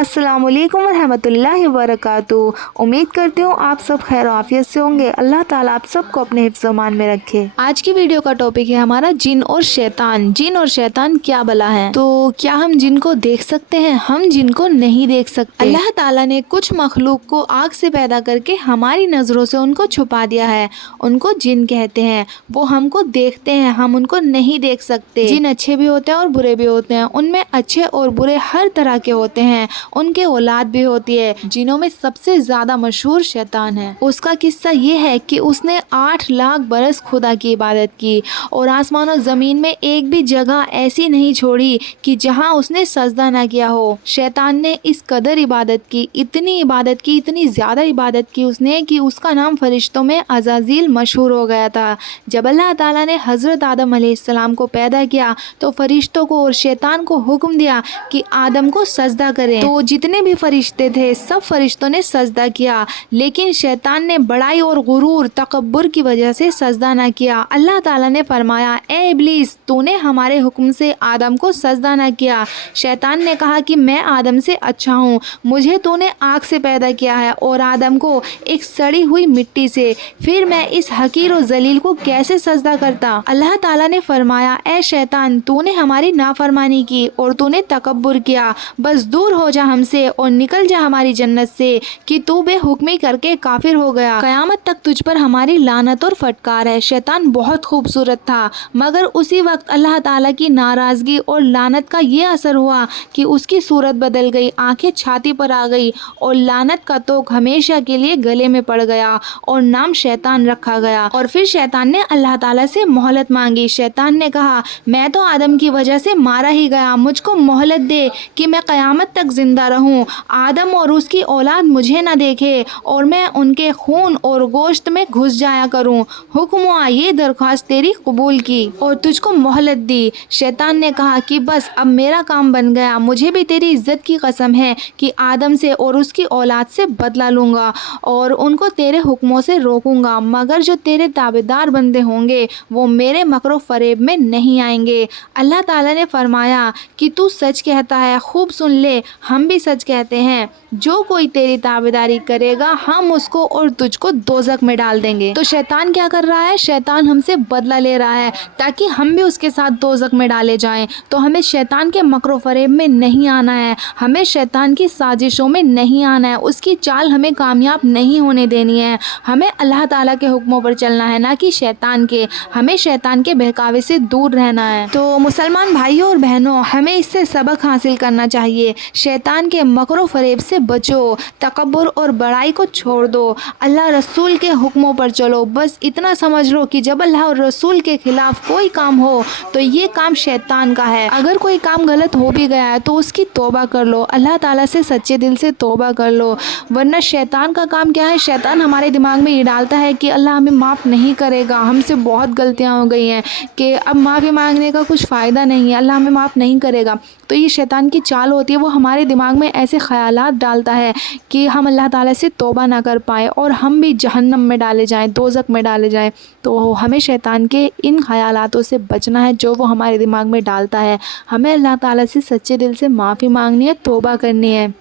अस्सलाम वालेकुम रहमतुल्लाहि व बरकातुहू। उम्मीद करती हूँ आप सब खैर आफियत से होंगे। अल्लाह ताला आप सबको अपने हिफ्ज़ मान में रखे। आज की वीडियो का टॉपिक है हमारा जिन और शैतान। जिन और शैतान क्या बला है? तो क्या हम जिन को देख सकते हैं? हम जिन को नहीं देख सकते। अल्लाह ताला ने कुछ मखलूक को आग से पैदा करके हमारी नजरों से उनको छुपा दिया है, उनको जिन कहते हैं। वो हमको देखते हैं, हम उनको नहीं देख सकते। जिन अच्छे भी होते हैं और बुरे भी होते हैं, उनमें अच्छे और बुरे हर तरह के होते हैं, उनके औलाद भी होती है। जिनों में सबसे ज्यादा मशहूर शैतान है। उसका किस्सा ये है कि उसने 8 लाख बरस खुदा की इबादत की और आसमान और जमीन में एक भी जगह ऐसी नहीं छोड़ी कि जहाँ उसने सजदा ना किया हो। शैतान ने इस कदर इबादत की, इतनी इबादत की, इतनी ज्यादा इबादत की उसने कि उसका नाम फरिश्तों में अज़ाज़ील मशहूर हो गया था। जब अल्लाह ताला ने हजरत आदम अलैहिस्सलाम को पैदा किया तो फरिश्तों को और शैतान को हुक्म दिया कि आदम को सजदा करें। तो जितने भी फरिश्ते थे सब फरिश्तों ने सजदा किया, लेकिन शैतान ने बड़ाई और गुरूर तकब्बुर की वजह से सजदा ना किया। अल्लाह ताला ने फरमाया, ए इब्लीस, तूने हमारे हुक्म से आदम को सजदा ना किया। शैतान ने कहा कि मैं आदम से अच्छा हूँ, मुझे तूने आग से पैदा किया है और आदम को एक सड़ी हुई मिट्टी से, फिर मैं इस हकीर और जलील को कैसे सजदा करता। अल्लाह ताला ने फरमाया, ए शैतान, तूने हमारी नाफरमानी की और तूने तकब्बुर किया, बस दूर हो जा हमसे और निकल जा हमारी जन्नत से कि तू बेहुक्मी करके काफिर हो गया। कयामत तक तुझ पर हमारी लानत और फटकार है। शैतान बहुत खूबसूरत था, मगर उसी वक्त अल्लाह ताला की नाराजगी और लानत का ये असर हुआ कि उसकी सूरत बदल गई, आंखें छाती पर आ गई और लानत का तोक हमेशा के लिए गले में पड़ गया और नाम शैतान रखा गया। और फिर शैतान ने अल्लाह ताला से मोहलत मांगी। शैतान ने कहा, मैं तो आदम की वजह से मारा ही गया, मुझको मोहलत दे कि मैं कयामत तक जिंदा रहूं, आदम और उसकी औलाद मुझे ना देखे और मैं उनके खून और गोश्त में घुस जाया करूं। हुक्म हुआ, ये दरख्वास्त तेरी कबूल की और तुझको मोहलत दी। शैतान ने कहा कि बस अब मेरा काम बन गया, मुझे भी तेरी इज्जत की कसम है कि आदम से और उसकी औलाद से बदला लूंगा और उनको तेरे हुक्मों से रोकूंगा, मगर जो तेरे ताबेदार बंदे होंगे वो मेरे मकरो फरेब में नहीं आएंगे। अल्लाह ताला ने फरमाया कि तू सच कहता है, खूब सुन ले, हम भी सच कहते हैं, जो कोई तेरी ताबेदारी करेगा हम उसको और तुझको दोज़ख में डाल देंगे। तो शैतान क्या कर रहा है? शैतान हमसे बदला ले रहा है ताकि हम भी उसके साथ दोज़ख में डाले जाएं। तो हमें शैतान के मकरो फरेब में नहीं आना है, हमें शैतान की साजिशों में नहीं आना है, उसकी चाल हमें कामयाब नहीं होने देनी है। हमें अल्लाह ताला के हुक्मों पर चलना है, ना कि शैतान के। हमें शैतान के बहकावे से दूर रहना है। तो मुसलमान भाइयों और बहनों, हमें इससे सबक हासिल करना चाहिए। शैतान के मकरो फरेब से बचो, तकब्बुर और बड़ाई को छोड़ दो, अल्लाह रसूल के हुक्मों पर चलो। बस इतना समझ लो कि जब अल्लाह और रसूल के खिलाफ कोई काम हो तो ये काम शैतान का है। अगर कोई काम गलत हो भी गया है तो उसकी तौबा कर लो, अल्लाह ताला से सच्चे दिल से तौबा कर लो। वरना शैतान का काम क्या है? शैतान हमारे दिमाग में ये डालता है कि अल्लाह हमें माफ़ नहीं करेगा, हमसे बहुत गलतियाँ हो गई हैं कि अब माफ़ी मांगने का कुछ फ़ायदा नहीं है, अल्लाह हमें माफ़ नहीं करेगा। तो ये शैतान की चाल होती है, वो हमारे दिमाग में ऐसे ख़यालात डालता है कि हम अल्लाह ताला से तौबा ना कर पाए और हम भी जहन्नम में डाले जाएं, दोज़ख में डाले जाएं। तो हमें शैतान के इन ख़यालातों से बचना है जो वो हमारे दिमाग में डालता है। हमें अल्लाह ताला से सच्चे दिल से माफ़ी मांगनी है, तौबा करनी है।